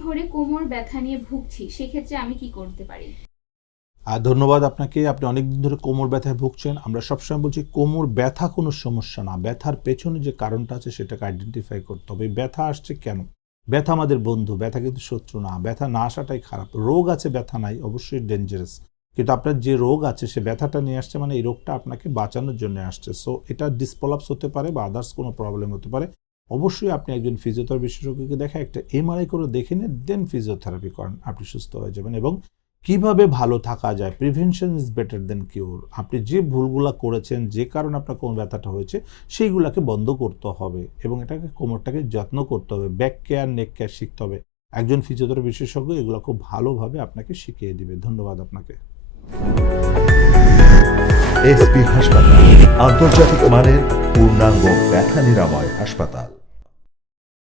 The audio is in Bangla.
কোমর ব্যথা নিয়ে ভুগছি, সেক্ষেত্রে আমি কি করতে পারি? আর ধন্যবাদ আপনাকে, আপনি অনেকদিন ধরে কোমর ব্যথায় ভুগছেন। আমরা সবসময় বলছি, কোমর ব্যথা কোনো সমস্যা না। ব্যথার পেছনে যে কারণটা আছে, সেটাকে আইডেন্টিফাই করতে হবে। ব্যথা আসছে কেন? ব্যথা আমাদের বন্ধু, ব্যথা কিন্তু শত্রু না। ব্যথা না আসাটাই খারাপ। রোগ আছে, ব্যথা নাই, অবশ্যই ডেঞ্জারাস কিন্তু আপনার যে রোগ আছে, সে ব্যথাটা নিয়ে আসছে মানে এই রোগটা আপনাকে বাঁচানোর জন্য আসছে। সো এটা ডিসপলাপস হতে পারে বা আদার্স কোনো প্রবলেম হতে পারে। অবশ্যই আপনি একজন ফিজিওথেরাপি বিশেষজ্ঞকে দেখা, একটা এমআরআই করে দেখে নিন দেন ফিজিওথেরাপি করেন, আপনি সুস্থ হয়ে যাবেন। এবং কীভাবে ভালো থাকা যায় prevention is better than cure আপনি যে ভুলগুলা করেছেন, যে কারণে আপনার কোমর ব্যথাটা হয়েছে, সেইগুলাকে বন্ধ করতে হবে এবং এটাকে, কোমরটাকে যত্ন করতে হবে। ব্যাক কেয়ার নেক কেয়ার শিখতে হবে। একজন ফিজিওথেরাপি বিশেষজ্ঞ এগুলো খুব ভালোভাবে আপনাকে শিখিয়ে দিবে। ধন্যবাদ আপনাকে। এসপি হাসপাতাল, আন্তর্জাতিক মানের পূর্ণাঙ্গ ব্যথা নিরাময় হাসপাতাল।